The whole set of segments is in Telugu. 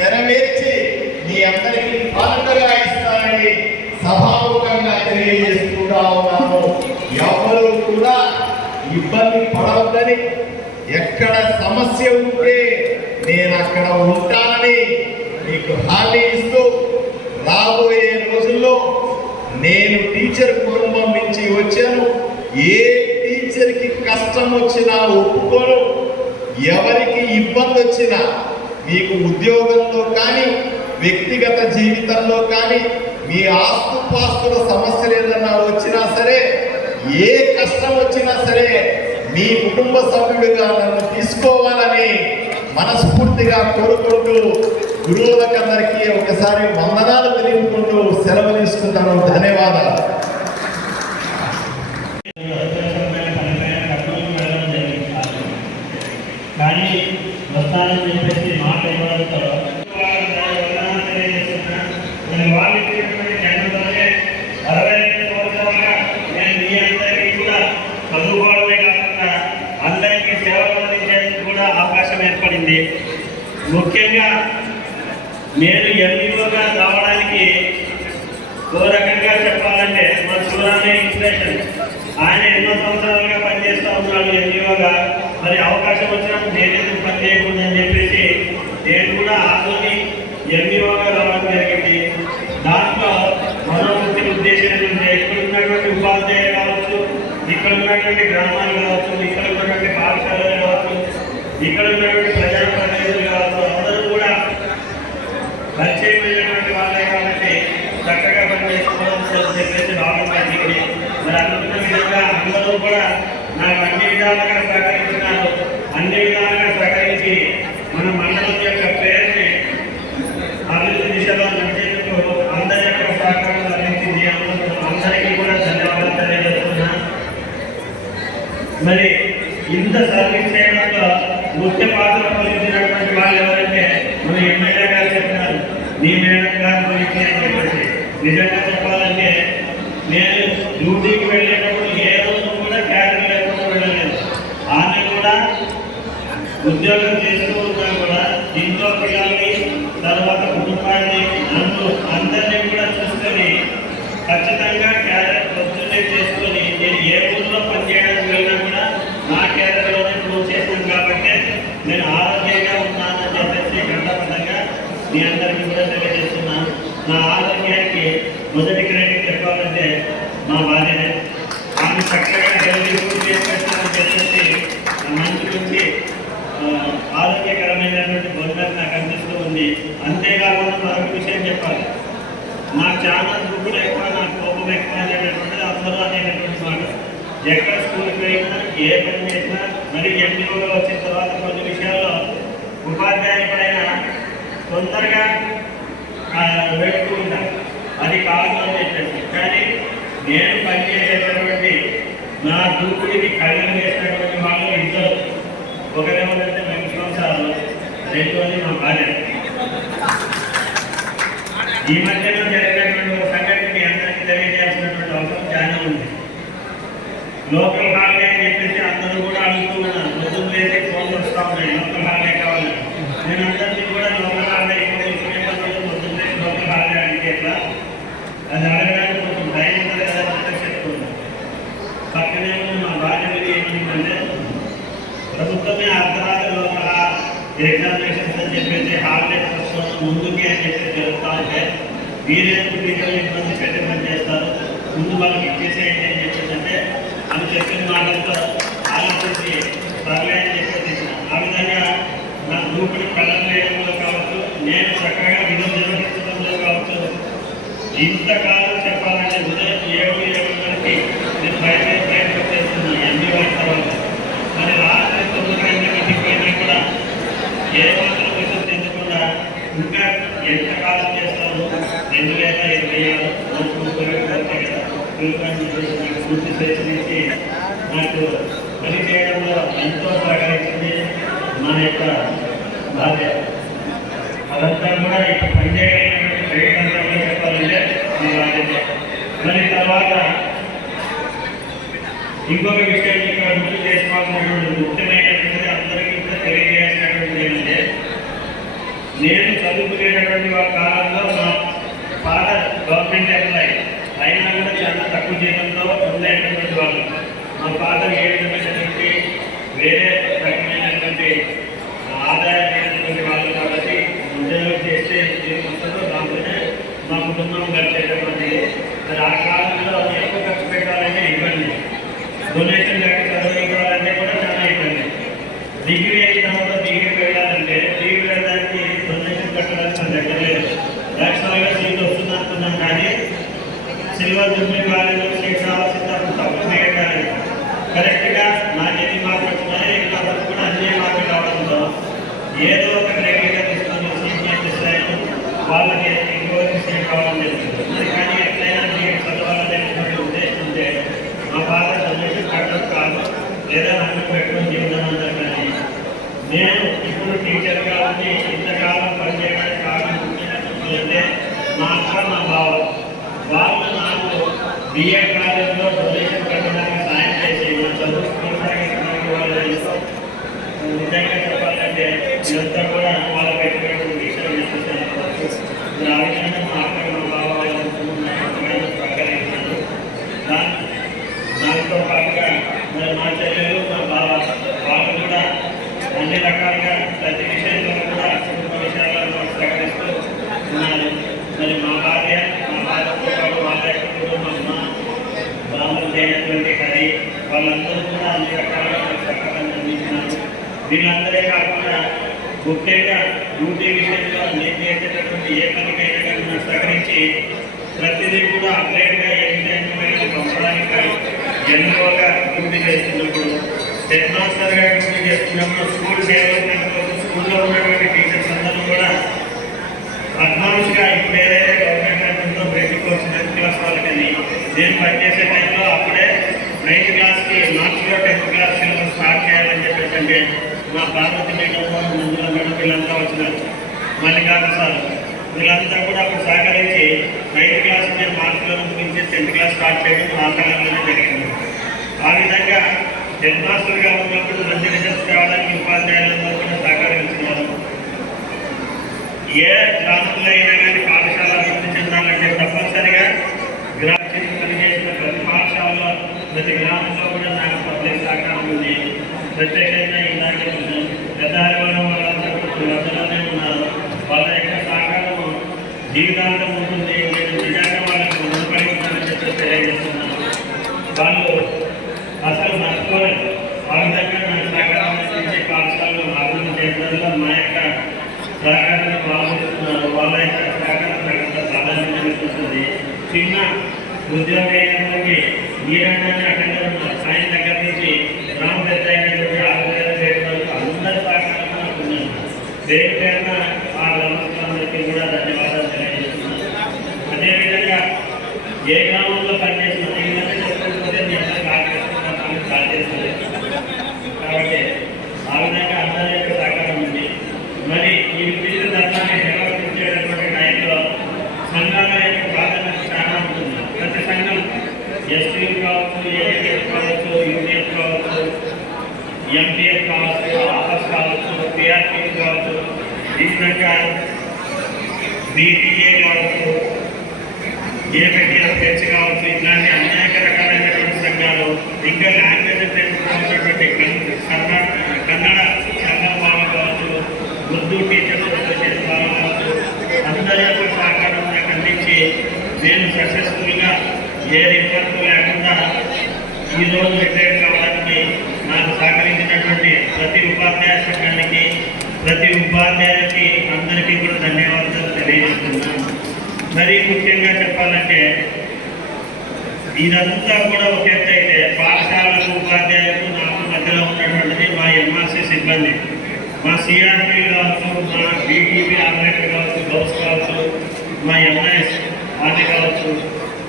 నెరవేర్చి మీ అందరికీ పాలనగా ఇస్తానని సభాముఖంగా తెలియజేసుకుంటా ఉన్నాను. ఎవరు కూడా ఇబ్బంది పడవద్దని, ఎక్కడ సమస్య ఉంటే నేను అక్కడ ఉంటానని మీకు హామీ ఇస్తూ, రాబోయే రోజుల్లో నేను టీచర్ కుటుంబం నుంచి వచ్చాను. ఏ టీచర్కి కష్టం వచ్చినా ఒప్పుకోను. ఎవరికి ఇబ్బంది వచ్చినా, మీకు ఉద్యోగంలో కానీ వ్యక్తిగత జీవితంలో కానీ మీ ఆస్తుపాస్తుల సమస్యలు ఏదన్నా వచ్చినా సరే, ఏ కష్టం వచ్చినా సరే మీ కుటుంబ సభ్యుడిగా నన్ను తీసుకోవాలని మనస్ఫూర్తిగా కోరుకుంటూ, గురువులకందరికీ ఒకసారి వందనాలు తెలుపుకుంటూ సెలవు తీసుకుంటాను. ధన్యవాదాలు. కానీ వస్తానని చెప్పేసి మాట ఇవ్వడంతో వాళ్ళకి 65 సంవత్సరాలుగా నేను మీ అందరికీ కూడా చదువుకోవడమే కాకుండా అందరికీ సేవలు అందించేందుకు కూడా అవకాశం ఏర్పడింది. ముఖ్యంగా నేను ఎంఈఓగా రావడానికి ఓ రకంగా చెప్పాలంటే మా చూడాలనే ఇన్స్పిరేషన్. ఆయన ఎన్నో సంవత్సరాలుగా పనిచేస్తూ ఉన్నాడు ఎంఈఓగా. మరి అవకాశం వచ్చినప్పుడు నేనెందుకు పని చేయకూడదు అని చెప్పేసి నేను కూడా ఆలోని ఎంఈఓగా రావడం జరిగింది. దాంట్లో మనోవృత్తి ఉద్దేశం ఏంటంటే, ఇక్కడ ఉన్నటువంటి ఉపాధ్యాయులు కావచ్చు, ఇక్కడ ఉన్నటువంటి గ్రామాలు కావచ్చు, ఇక్కడ ఉన్నటువంటి పాఠశాలలు కావచ్చు, ఇక్కడ ఉన్నటువంటి ప్రజాప్రతినిధులు కావచ్చు, అందరూ కూడా పరిచయమైనటువంటి వాళ్ళే కాబట్టి చక్కగా పనిచేసుకోవడం చెప్పేసి రావడం జరిగింది. మరి అనుకున్న విధంగా అందరూ కూడా నాకు అన్ని విధాలుగా సహకరించినారు. అన్ని విధాలుగా సహకరించి మన మండలం యొక్క పేరుని అభివృద్ధి దిశలో నడిచేందుకు అందరి యొక్క సహకారం లభించింది. అందరికీ కూడా ధన్యవాదాలు తెలియజేస్తున్నా. మరి ఇంత సర్వీస్ చేయడంలో ముఖ్య పాత్ర పోషించినటువంటి వాళ్ళు ఎవరంటే మన ఎమ్మెల్యే గారు చెప్పినారు, నీ మేడం గారు గురించి అని చెప్పేసి. నిజంగా చెప్పాలంటే నేను డ్యూటీకి వెళ్ళేటప్పుడు ఏ రోజు కూడా క్యారీ లేకుండా వెళ్ళలేదు. ఆమె కూడా ఉద్యోగం చేస్తూ ఉన్నా కూడా ఇంట్లో పిల్లల్ని, తర్వాత కుటుంబాన్ని, నన్ను అందరినీ కూడా చూసుకొని ఖచ్చితంగా క్యారియర్ పొద్దున్నే చేసుకొని నేను ఏ ఊళ్ళో పనిచేయడానికి వెళ్ళినా కూడా నా క్యారియర్లోనే ప్రూవ్ చేశాను. కాబట్టి నేను ఆరోగ్యంగా ఉన్నానని చెప్పేసి గంటపదంగా మీ అందరికీ కూడా తెలియజేస్తున్నాను. నా ఆరోగ్యానికి మొదటి క్రెడిట్ చెప్పాలంటే మా భార్యనే. ఆమె చక్కగా హెల్తీ ఫుడ్ చేసుకుంటానని చెప్పేసి మంచి నుంచి ఆరోగ్యకరమైనటువంటి భోజనం నాకు అందిస్తూ ఉంది. అంతేకాకుండా మరొక విషయం చెప్పాలి, నాకు చాలా దుఃఖులు ఎక్కువ, నాకు కోపం ఎక్కువ అనేటటువంటిది అందరూ అనేటటువంటి మాట. ఎక్కడ స్కూల్కి వెళ్ళినా, ఏ పని చేసినా, మరి ఎంఈఓగా వచ్చిన తర్వాత కొన్ని విషయాల్లో ఉపాధ్యాయుల పైన తొందరగా వెళుతూ ఉంటాను. అది కాదు అని చెప్పేసి. కానీ నేను పనిచేసేటటువంటి నా దూకుడికి కళ్యాణం చేసినటువంటి వాళ్ళు ఇద్దరు. ఒకరేమంటే వెంకటరావు సార్, రెండోది మా భార్య. ఈ మధ్యలో జరిగినటువంటి ఒక సంఘటన మీ అందరికీ తెలియజేయాల్సినటువంటి అవసరం చాలా ఉంది. లోకల్ హాలిడే అని చెప్పేసి అందరూ కూడా అడుగుతూ ఉన్నారు. పొద్దున్న లేచి ఫోన్లు వస్తూ ఉన్నాయి, లోకల్ హాలిడే కావాలి. నేను అందరినీ కూడా లోకల్ హాలిడే పొద్దున్న లోకల్ హాలిడే అడిగి ఎట్లా అది అడగడానికి కొంచెం టైం ఉంటుంది కదా అని చెప్తున్నాను. పక్కనే మా భార్య మీద ఏమైందంటే, ప్రభుత్వమే అర్ధరాత్రి లోపల ఎగ్జామినేషన్స్ అని చెప్పేసి హాలిడేస్ వస్తున్న ముందుకే అని చెప్పేసి జరుగుతూ ఉంటే వీరేందుకు టీచర్లు ఇబ్బంది పెట్టే పని చేస్తారు, ముందు వాళ్ళకి ఇచ్చేసేయండి అని చెప్పేసి అంటే అని చెప్పిన మాటలతో ఆలోచించి సర్లే అని చెప్పేసి ఆ విధంగా నా దూకుడు కళ్ళం వేయడంలో కావచ్చు, నేను చక్కగా విధులు నిర్వహించడంలో కావచ్చు, ఇంతకాలం చెప్పాలంటే ఉదయం 7 నేను ప్రయత్నం చేస్తున్నాను ఎంఈఓ తర్వాత. మరి రాత్రి 9 గంటలకు ఇంటికి పోయినా కూడా ఏ మాత్రం విషయం చెందకుండా ఇంకా ఎంతకాలం చేస్తాను. 2026 పూర్తి చేసి నాకు పని చేయడంలో ఎంతో సహకరించింది మన యొక్క బాధ్య. అదంతా కూడా ఇప్పుడు పనిచేయడానికి ప్రయత్నంగా చెప్పాలంటే మీ బాధ్యత. మరి తర్వాత ఇంకొక విషయం ఇక్కడ గుర్తు చేసుకోవాల్సినటువంటి ముఖ్యమైనటువంటి అందరికీ కూడా తెలియజేయాల్సినటువంటి చదువుకునేటటువంటి వాళ్ళ కాలంలో మా ఫాదర్ గవర్నమెంట్ ఎంప్లాయీ అయినా కూడా చాలా తక్కువ జీతంలో ఉండేటటువంటి వాళ్ళు. మా ఫాదర్ ఏ విధమైనటువంటి వేరే రకమైనటువంటి ఆదాయం లేనటువంటి వాళ్ళు కాబట్టి ఉద్యోగం చేస్తే జీతం వస్తుందో దాంట్లోనే మా కుటుంబం గడిచేటటువంటిది. మరి ఆ కాలంలో ఎక్కువ ఖర్చు పెట్టాలంటే ఇబ్బంది, డొనేషన్ కట్టి చదువుకోవాలంటే కూడా చాలా ఇబ్బంది. డిగ్రీ అయిన తర్వాత డిగ్రీ వెళ్ళాలంటే డిగ్రీ వెళ్ళడానికి డొనేషన్ కట్టడానికి మన దగ్గర లేదు. యాక్చువల్గా సీట్ వస్తుంది అనుకున్నాం కానీ సిల్వర్ జూబ్లీ కాలేజీలో సీట్ రావాల్సింది అప్పుడు తక్కువ వేయడానికి కరెక్ట్గా నాకు ఎన్ని మార్కులు వచ్చినాయో ఇంకా వరకు కూడా అన్ని మార్కులు రావడంతో ఏదో ఒక రెగ్యులర్ తీసుకొని సీట్ చేస్తాను వాళ్ళకి ఇంకోటి సీట్ కావాలని చెప్తుంది. మరి కానీ ఎట్లయినా మీరు చదవాలనేటువంటి ఉద్దేశం ఉంటే మా ఫాదర్ డొనేషన్ కట్టడం కాదు లేదా అన్నం పెట్టుకొని జీవితం అంటారు. కానీ నేను ఇప్పుడు టీచర్గా ఉండి ఇంతకాలం పనిచేయడానికి కారణం అంటే మా అక్క మా బావ వాళ్ళు నాకు బిఎడ్ కాలేజీలో డొనేషన్ కట్టడానికి సాయం చేసి మా చదువు కొనసాగించడానికి వాళ్ళు నిజంగా చెప్పాలంటే ఇదంతా కూడా వాళ్ళ పెట్టినటువంటి విషయం చేసేసాను. ఆ విధంగా మా అక్క మా బావ వాళ్ళు సహకరించారు. దాంతో పాటుగా మరి మా చెల్లెలు మా బావ వాళ్ళు కూడా అన్ని రకాలుగా ప్రతి విషయంలో కూడా కుటుంబ విషయాలను సహకరిస్తూ ఉన్నారు. మరి మా భార్య మా భార్యతో పాటు వాళ్ళ యొక్క కుటుంబం మా బామలు చేయనటువంటి హరి వాళ్ళందరూ కూడా అన్ని రకాలుగా సహకారం అందించినారు. వీళ్ళందరే కాకుండా ముఖ్యంగా డ్యూటీ విషయంలో నేను చేసేటటువంటి ఏ పనికైనా కానీ నాకు సహకరించి ప్రతిదీ కూడా అప్డేట్గా ఏ విధంగా పంపడానికి ఎన్నోగా డ్యూటీ చేస్తున్నప్పుడు హెడ్ మాస్టర్గా డ్యూటీ చేస్తున్నప్పుడు స్కూల్ డెవలప్మెంట్ కోసం స్కూల్లో ఉన్నటువంటి టీచర్స్ అందరూ కూడా అడ్వాన్స్గా ఇప్పుడు ఏదైతే గవర్నమెంట్ అంటుందో బేసిక్ కోర్స్ 10th క్లాస్ వాళ్ళకని నేను పనిచేసే టైంలో అప్పుడే 9th క్లాస్కి మార్చిలో 10th క్లాస్ సిలబస్ స్టార్ట్ చేయాలని చెప్పేసి అంటే మా పార్వతి మేడం మంజుల మేడం వీళ్ళంతా వచ్చినారు. మల్లికార్జున సార్ వీళ్ళంతా కూడా అప్పుడు సహకరించి 9th క్లాస్ నేను మార్చిలో నుంచి 10th క్లాస్ స్టార్ట్ చేయడం ఆ కాలంలోనే జరిగింది. ఆ విధంగా హెడ్ మాస్టర్గా ఉన్నప్పుడు మంచి రిజల్ట్స్ కావడానికి ఉపాధ్యాయులందరూ కూడా సహకరించినారు. ఏ గ్రామంలో అయినా కానీ పాఠశాల అభివృద్ధి చెందాలంటే తప్పనిసరిగా గ్రామీణ పనిచేసిన ప్రతి పాఠశాలలో ప్రతి గ్రామంలో కూడా నాకు పబ్లిక్ సహకారం ఉంది. ప్రత్యేకంగా ఇలాగే పెద్ద హరివరం వాళ్ళందరూ వద్దలోనే ఉన్నారు. వాళ్ళ యొక్క సహకారం జీవితాంతం ఉంటుంది. నేను నిజంగా వాళ్ళకి రుణపడి ఉంటానని చెప్పి తెలియజేస్తున్నాను. వాళ్ళు అసలు మర్చిపోలేదు. ఆ విధంగా నాకు సహకారం అందించే పాఠశాలలో అభివృద్ధి చేయడంలో మా యొక్క సహకారాన్ని బాగుంటున్నారు. వాళ్ళ యొక్క సహకారం నాకు ప్రాధాన్యత ఇస్తుంది. చిన్న ఉద్యోగంలోకి ఈ రంగాన్ని అక్కడ సాయం దగ్గర నుంచి గ్రామ పెద్ద అయినటువంటి 6,000 చేయడానికి అందరి సహకారం అనుకున్నాను. పేరు పేరున ఆ గ్రామస్తులందరికీ కూడా ధన్యవాదాలు తెలియజేస్తున్నాను. అదేవిధంగా ఏ గ్రామంలో పనిచేసిన ఇవన్నీ చెప్పుకుంటే నేను కాల్ చేస్తుంది. కాబట్టి ఆ విధంగా అందరి యొక్క సహకారం ఉంది. మరి ఈ విద్యుత్ ధర్మాన్ని నిర్వర్తించేటటువంటి టైంలో సంఘాల యొక్క ప్రాధాన్యత చాలా ఉంటుంది. ప్రతి సంఘం ఎస్టీ కావచ్చు, ఏఎఫ్ కావచ్చు, యూనిఎఫ్ కావచ్చు, ఎంపీఎఫ్ కావచ్చు, ఆఫర్స్ కావచ్చు, పిఆర్పీ కావచ్చు, ఈ విధంగా బీటీఏ కావచ్చు, ఏపీఎఫ్ హెచ్ కావచ్చు, ఇట్లాంటి అనేక రకాలైనటువంటి సంఘాలు ఇంకా లాంగ్వేజ్ ఉన్నటువంటి కన్నడ సంఘం వాళ్ళు కావచ్చు, ఉర్దూ టీచర్స్ అసోసియేషన్ వాళ్ళు కావచ్చు, అందరి యొక్క సహకారం నాకు అందించి నేను సక్సెస్ఫుల్గా ఏ ఇబ్బంది లేకుండా ఈరోజు రిటైర్ కావడానికి నాకు సహకరించినటువంటి ప్రతి ఉపాధ్యాయ సంఘానికి ప్రతి ఉపాధ్యాయులకి అందరికీ కూడా ధన్యవాదాలు తెలియజేస్తున్నాను. మరీ ముఖ్యంగా చెప్పాలంటే ఇదంతా కూడా ఒక ఎత్తు అయితే పాఠశాలకు ఉపాధ్యాయులకు నాకు మధ్యలో ఉన్నటువంటిది మా ఎంఆర్సీ సిబ్బంది, మా సిఆర్పీ కావచ్చు, మా బీటీపీ ఆపరేటర్ కావచ్చు, గౌస్ కావచ్చు, మా ఎంఐఎస్ ఆది కావచ్చు,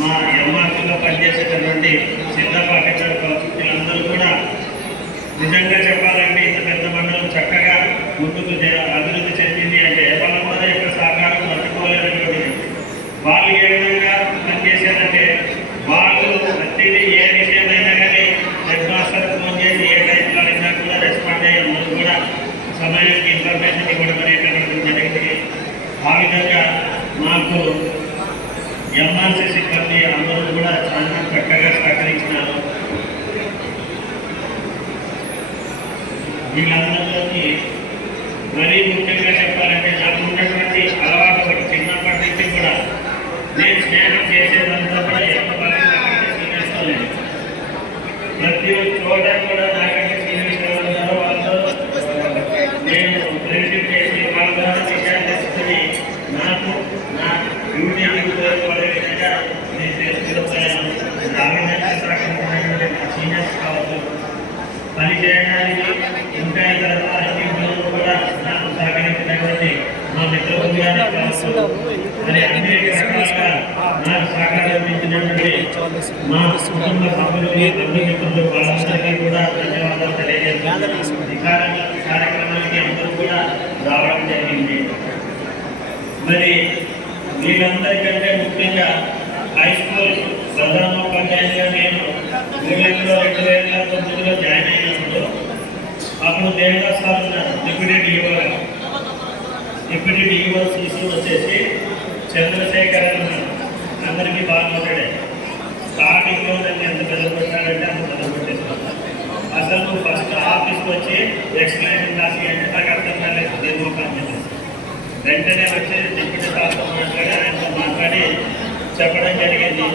మా ఎంఆర్సీలో పనిచేసేటటువంటి సిద్ధపాఠకులు కావచ్చు, వీళ్ళందరూ కూడా నిజంగా చెప్పాలంటే ఇంత పెద్ద మండలం చక్కగా ముందుకు అభివృద్ధి చెందింది అంటే వాళ్ళందరి యొక్క సహకారం మర్చిపోలేనటువంటిది. వాళ్ళు ఏ విధంగా పనిచేశారంటే వాళ్ళు ప్రతిదీ ఏ విషయమైనా కానీ హెడ్ మాస్టర్ ఫోన్ చేసి ఏ టైంలో అడిగినా కూడా రెస్పాండ్ అయ్యే ముందు కూడా సమయానికి ఇన్ఫర్మేషన్ ఇవ్వడం అనేటటువంటి జరిగింది. ఆ విధంగా మాకు ఎంఆర్సీ సిబ్బంది అందరూ కూడా చాలా చక్కగా సహకరించినారు. వీళ్ళందరిలోకి మరీ ముఖ్యంగా చెప్పాలంటే నాకు ఉన్నటువంటి అలవాటు ఒకటి చిన్నప్పటి నుంచి కూడా నేను స్నేహం చేసేదంతా కూడా ఎక్కువ సీనియర్స్తోలేదు. ప్రతి చోట కూడా నాకంటే సీనియర్స్ ఉంటారు. వాళ్ళతో నేను ఫ్రెండ్షిప్ చేసి వాళ్ళ ద్వారా విషయాలు తెలుసుకుని నాకు నా డ్యూటీకి ఉపయోగపడే విధంగా నేను చేసుకుంటాను. సీనియర్స్ కావచ్చు, పని చేయడానికి ఇంకా ఇతర అన్నింటిలో కూడా నాకు సహకరించినటువంటి మా మిత్రులు కావచ్చు, మరి అన్ని రకాలుగా నాకు సహకారం అందించినటువంటి మా కుటుంబ సభ్యులు అన్ని మిత్రులు వాళ్ళందరికీ కూడా ధన్యవాదాలు తెలియజేస్తున్నాను. ఈ కార్యక్రమానికి అందరూ కూడా రావడం జరిగింది. మరి వీళ్ళందరికంటే ముఖ్యంగా హై స్కూల్ ప్రధానోపాధ్యాయులుగా నేను ఊళ్ళలో 2009లో జాయిన్ అయినప్పుడు అప్పుడు దేవదాస్ సార్ ఉన్నారు డిప్యూటీ డిఓ సిసి వచ్చేసి చంద్రశేఖర్ ఉన్నారు. అందరికీ బాగా మాట్లాడే స్టార్టింగ్లో నన్ను ఎంత పెద్దపడ్డాడంటే అంత పెద్దపట్టేస్తాను. అసలు నువ్వు ఫస్ట్ ఆఫీస్కి వచ్చి ఎక్స్ప్లెనేషన్ రాసి అంటే నాకు అర్థం కాలేదు. దేవో పని వెంటనే వచ్చి డిప్యూటీ సార్తో మాట్లాడి ఆయనతో మాట్లాడి చెప్పడం జరిగింది.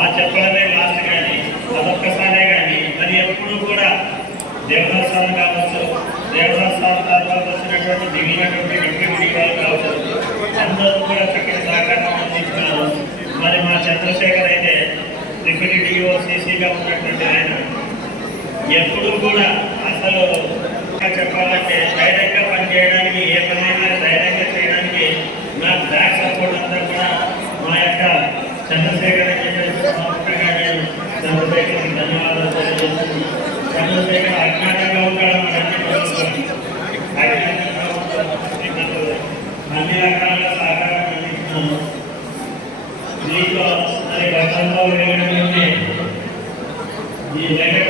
ఆ చెప్పడమే లాస్ట్ కానీ అదొక్కసారే కానీ మరి ఎప్పుడు కూడా దేవదాస్ సార్ కావచ్చు, దేవదాస్ సార్ తర్వాత వచ్చినటువంటి దిగినటువంటి డిప్యూటీ వాళ్ళు కావచ్చు, అందరూ కూడా చక్కటి సహకారం అందించినారు. మరి మా చంద్రశేఖర్ అయితే డిప్యూటీ డిఓ సిసిగా ఉన్నటువంటి ఆయన ఎప్పుడు కూడా అసలు చెప్పాలంటే ధైర్యంగా పనిచేయడానికి ఏ పనైనా ధైర్యంగా చేయడానికి నాకు బ్యాక్ సపోర్ట్ అంతా కూడా మా యొక్క చంద్రశేఖర్ అని చెప్పేసి నేను చంద్రశేఖర్కి ధన్యవాదాలు తెలియజేస్తున్నాను. చంద్రశేఖర్ అజ్ఞాతంగా ఉంటాడు, అన్ని రకాలుగా సహకారం అందిస్తున్నాను. దీంట్లో మరి గతంలో ఈ వెంకట